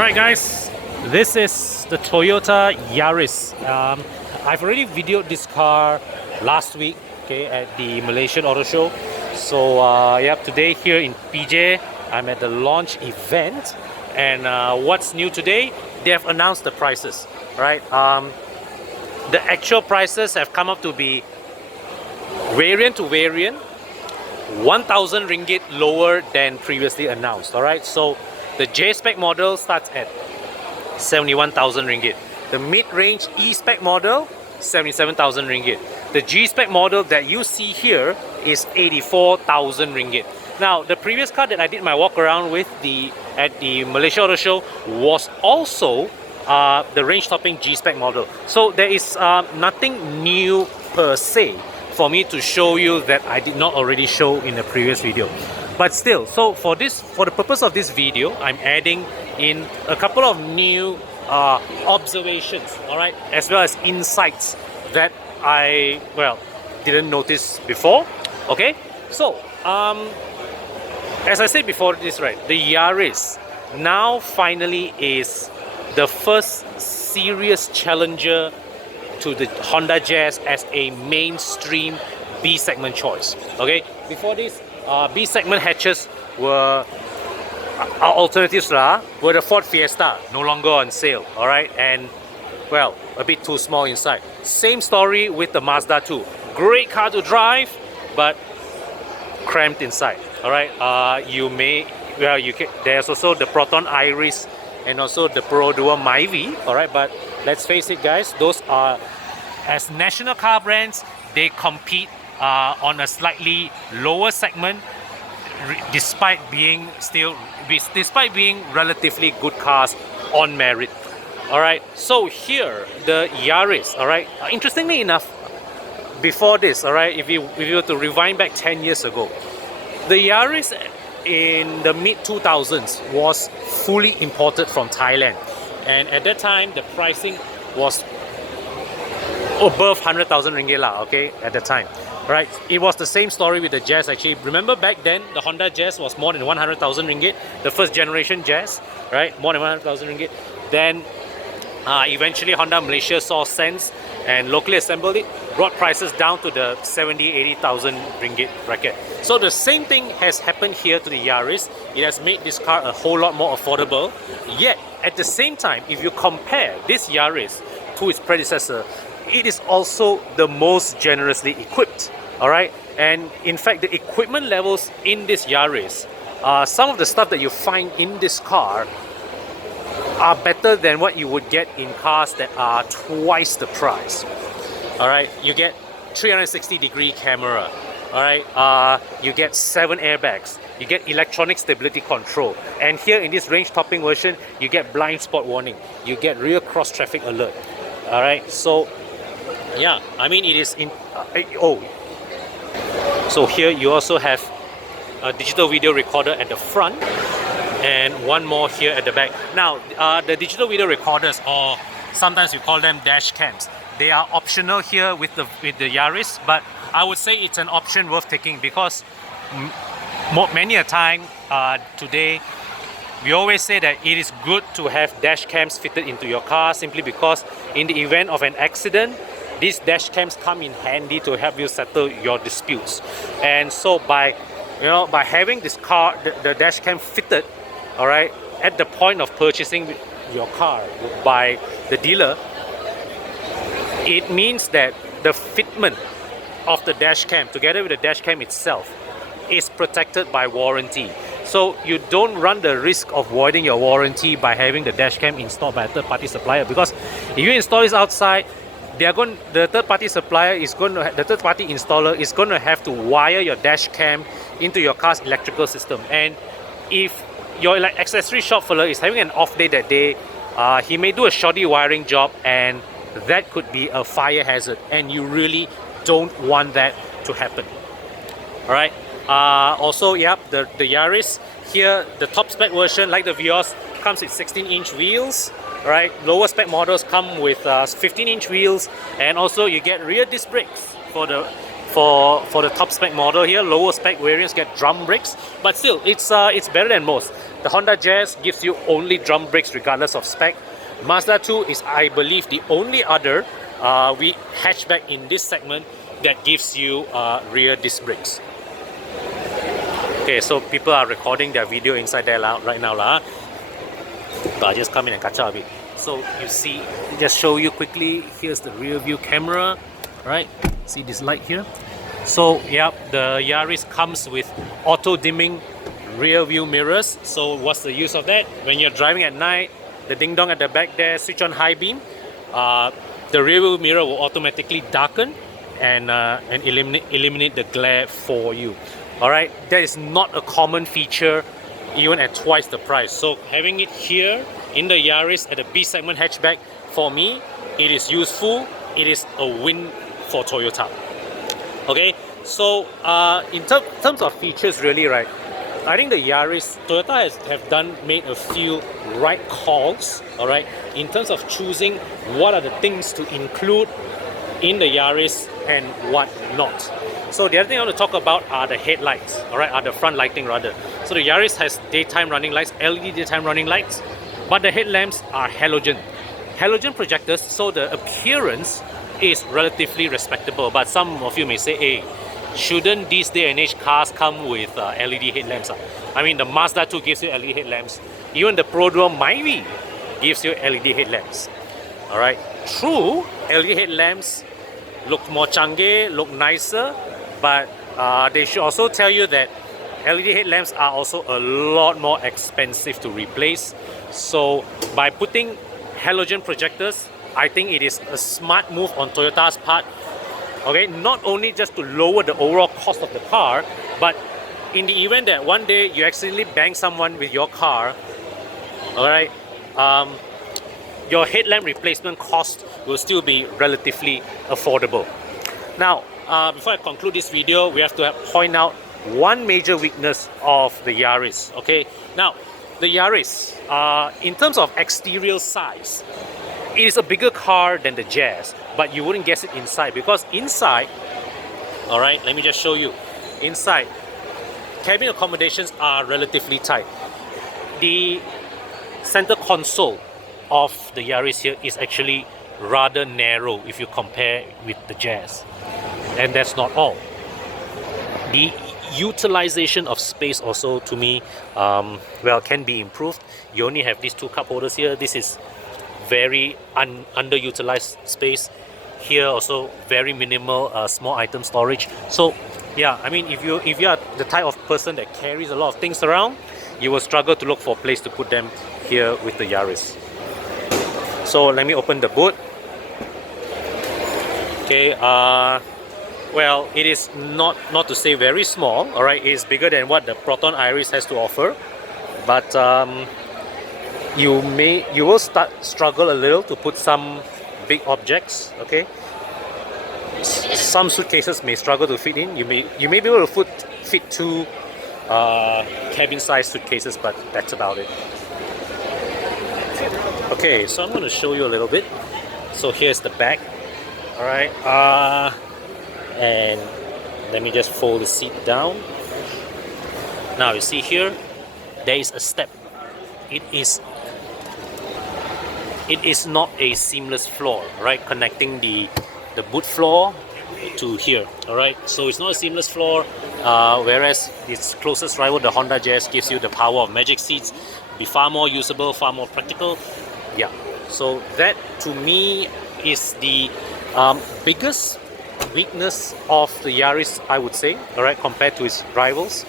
Alright guys, this is the Toyota Yaris. I've already videoed this car last week, okay, at the Malaysian Auto Show. So today here in PJ, I'm at the launch event. And what's new today? They have announced the prices, right? The actual prices have come up to be variant to variant, 1,000 ringgit lower than previously announced. Alright, so the J-Spec model starts at 71,000 ringgit. The mid-range E-Spec model, 77,000 ringgit. The G-Spec model that you see here is 84,000 ringgit. Now, the previous car that I did my walk around with at the Malaysia Auto Show was also the range-topping G-Spec model. So there is nothing new per se for me to show you that I did not already show in the previous video. But still, so for the purpose of this video, I'm adding in a couple of new observations, all right, as well as insights that I didn't notice before. Okay, so as I said before this, right, the Yaris now finally is the first serious challenger to the Honda Jazz as a mainstream B segment choice. Okay, before this, B segment hatches were our alternatives were the Ford Fiesta, no longer on sale, alright, and well, a bit too small inside. Same story with the Mazda 2. Great car to drive, but cramped inside, alright. There's also the Proton Iris and also the Pro Duo Myvi, alright, but let's face it guys, those are, as national car brands, they compete on a slightly lower segment, despite being relatively good cars on merit. Alright, so here the Yaris, alright, interestingly enough, before this, alright, if you were to rewind back 10 years ago, the Yaris in the mid 2000s was fully imported from Thailand, and at that time the pricing was above 100,000 ringgit okay, at the time. Right, it was the same story with the Jazz actually. Remember back then, the Honda Jazz was more than 100,000 ringgit, the first generation Jazz, right? More than 100,000 ringgit. Then eventually Honda Malaysia saw sense and locally assembled it, brought prices down to the 80,000 ringgit bracket. So the same thing has happened here to the Yaris. It has made this car a whole lot more affordable. Yet, at the same time, if you compare this Yaris to its predecessor, it is also the most generously equipped, alright? And in fact, the equipment levels in this Yaris, some of the stuff that you find in this car are better than what you would get in cars that are twice the price. Alright, you get 360-degree camera, alright, you get 7 airbags, you get electronic stability control, and here in this range-topping version, you get blind spot warning, you get rear cross-traffic alert. Alright, so yeah, I mean it is in so here you also have a digital video recorder at the front and one more here at the back. Now the digital video recorders, or sometimes we call them dash cams, they are optional here with the Yaris, but I would say it's an option worth taking because many a time today we always say that it is good to have dash cams fitted into your car, simply because in the event of an accident, these dash cams come in handy to help you settle your disputes. And so by having this car, the dash cam fitted, all right, at the point of purchasing your car by the dealer, it means that the fitment of the dash cam together with the dash cam itself is protected by warranty. So you don't run the risk of voiding your warranty by having the dash cam installed by a third-party supplier, because if you install this outside, the third-party installer is going to have to wire your dash cam into your car's electrical system. And if your accessory shop fella is having an off day that day, he may do a shoddy wiring job, and that could be a fire hazard, and you really don't want that to happen. All right. Also, the Yaris here, the top spec version, like the Vios, comes with 16-inch wheels. Right, lower spec models come with 15-inch wheels, and also you get rear disc brakes for the top spec model here. Lower spec variants get drum brakes, but still it's better than most. The Honda Jazz gives you only drum brakes regardless of spec. Mazda 2 is, I believe, the only other hatchback in this segment that gives you rear disc brakes. Okay, so people are recording their video inside there right now lah. But I'll just come in and catch up a bit. So you see, just show you quickly, here's the rear view camera, right? See this light here? So yeah, the Yaris comes with auto dimming rear view mirrors. So what's the use of that? When you're driving at night, the ding dong at the back there, switch on high beam, the rear view mirror will automatically darken and eliminate the glare for you. Alright, that is not a common feature even at twice the price. So having it here in the Yaris at the B segment hatchback, for me, it is useful. It is a win for Toyota. Okay, so in terms of features, really, right, I think the Yaris, Toyota have made a few right calls, all right, in terms of choosing what are the things to include in the Yaris and what not. So the other thing I want to talk about are the headlights, all right, are the front lighting rather. So the Yaris has daytime running lights, LED daytime running lights, but the headlamps are halogen projectors, so the appearance is relatively respectable. But some of you may say, hey, shouldn't these day and age cars come with LED headlamps? I mean, the Mazda 2 gives you LED headlamps. Even the Pro-Duo Myvi gives you LED headlamps. Alright, true, LED headlamps look more canggih, look nicer, but they should also tell you that LED headlamps are also a lot more expensive to replace. So by putting halogen projectors, I think it is a smart move on Toyota's part. Okay, not only just to lower the overall cost of the car, but in the event that one day you accidentally bang someone with your car, alright, your headlamp replacement cost will still be relatively affordable. Now, before I conclude this video, we have to point out one major weakness of the Yaris. Okay, now the Yaris, in terms of exterior size, it is a bigger car than the Jazz, but you wouldn't guess it inside, because inside, alright, let me just show you. Inside, cabin accommodations are relatively tight. The center console of the Yaris here is actually rather narrow if you compare with the Jazz. And that's not all. The utilization of space also, to me, well, can be improved. You only have these two cup holders here. This is very underutilized space. Here also very minimal small item storage. So yeah, I mean, if you are the type of person that carries a lot of things around, you will struggle to look for a place to put them here with the Yaris. So let me open the boot. Okay, well, it is not to say very small, alright, it is bigger than what the Proton Iris has to offer, but you will struggle a little to put some big objects. Okay, some suitcases may struggle to fit in. You may be able to fit two cabin-sized suitcases, but that's about it. Okay, so I'm going to show you a little bit. So here's the back. All right, and let me just fold the seat down. Now you see here, there is a step. It is not a seamless floor, right? Connecting the boot floor to here, all right? So it's not a seamless floor, whereas its closest rival, the Honda Jazz, gives you the power of magic seats, be far more usable, far more practical. Yeah, so that to me is the biggest weakness of the Yaris, I would say, all right, compared to its rivals.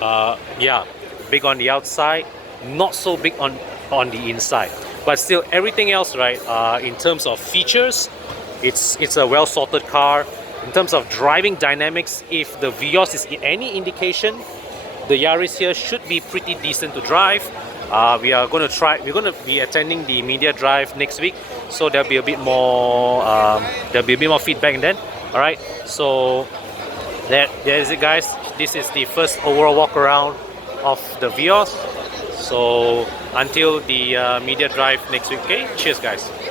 Yeah, big on the outside, not so big on the inside. But still, everything else, right, in terms of features, it's a well-sorted car. In terms of driving dynamics, if the Vios is any indication, the Yaris here should be pretty decent to drive. We're going to be attending the media drive next week, so there'll be a bit more feedback then. All right, so there is it, guys. This is the first overall walk around of the Vios. So until the media drive next week, okay? Cheers, guys.